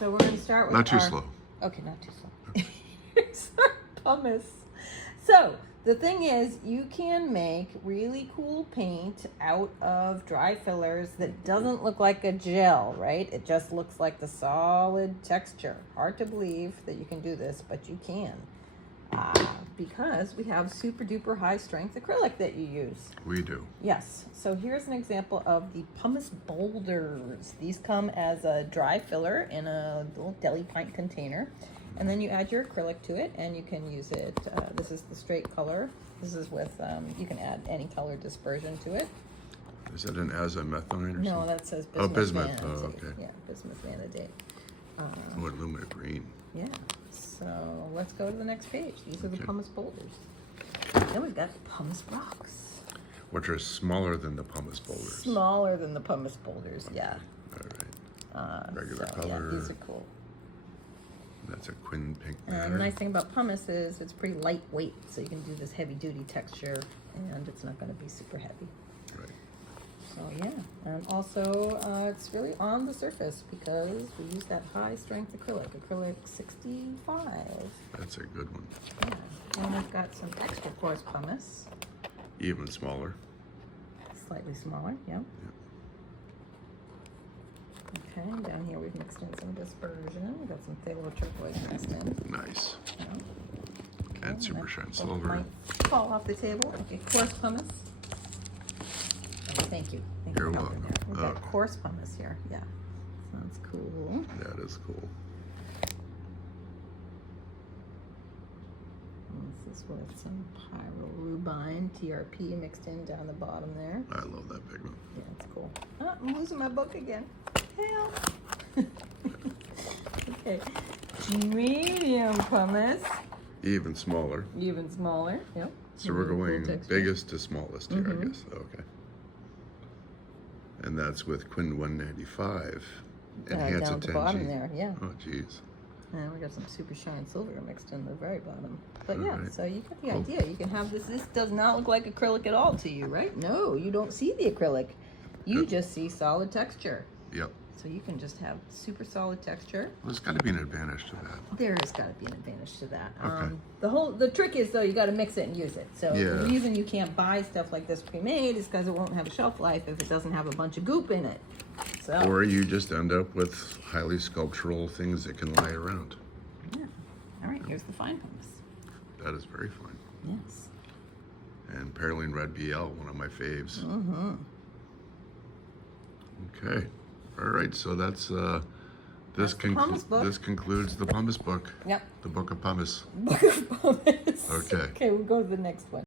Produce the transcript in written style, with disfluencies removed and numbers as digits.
So we're going to start with Not too slow. Okay, not too slow. Here's our pumice. So the thing is, you can make really cool paint out of dry fillers that doesn't look like a gel, right? It just looks like the solid texture. Hard to believe that you can do this, but you can. Because we have super duper high strength acrylic that you use. We do. Yes. So here's an example of the pumice boulders. These come as a dry filler in a little deli pint container. And then you add your acrylic to it and you can use it. This is the straight color. This is with, you can add any color dispersion to it. Is it an azimuthine or No, something? that says Oh, bismuth. bismuth. Oh, okay. Yeah, bismuth vanadate. Oh, illumina green. Yeah. So let's go to the next page. These are the Okay. pumice boulders. Then we've got pumice rocks. Which are smaller than the pumice boulders. Smaller than the pumice boulders, yeah. All right. Regular color. Yeah, these are cool. That's a quin pink And matter. the nice thing about pumice is it's pretty lightweight, so you can do this heavy duty texture and it's not going to be super heavy. Right. So yeah, and also it's really on the surface because we use that high strength acrylic 65. That's a good one. Yeah, and we've got some extra coarse pumice, Even smaller. slightly smaller, yeah. Okay, and down here we've mixed in some dispersion. We've got some phthalo turquoise mixed in. Nice. Yeah. And super that shine both silver. might fall off the table. Okay, coarse pumice. Oh, thank you. Thank You're you for helping welcome. there. We've got Okay. coarse pumice here. Yeah, sounds cool. That is cool. This is with some pyrorubine, TRP mixed in down the bottom there. I love that pigment. Yeah, it's cool. Oh, I'm losing my book again. Help! Okay, medium pumice. Even smaller. Even smaller, yep. So we're Really cool going texture. biggest to smallest here, I guess. Okay. And that's with Quin 195. Enhance down at the bottom 10G. there, yeah. Oh, geez. And we got some super shine silver mixed in the very bottom. But All yeah, right. so you get the Cool. idea. You can have this. This does not look like acrylic at all to you, right? No, you don't see the acrylic. You Good. just see solid texture. Yep. So you can just have super solid texture. Well, there's got to be an advantage to that. There has got to be an advantage to that. Okay. The trick is though, you got to mix it and use it. So Yeah. the reason you can't buy stuff like this pre-made is because it won't have a shelf life if it doesn't have a bunch of goop in it. So Or you just end up with highly sculptural things that can lie around. yeah. All right, here's the fine pumice. That is very fun. Yes. And Perylene Red BL, one of my faves. Mm-hmm. Okay. All right. So that's this the pumice book. this concludes the pumice book. Yep. The Book of Pumice. Book of Pumice. Okay. Okay, we'll go to the next one.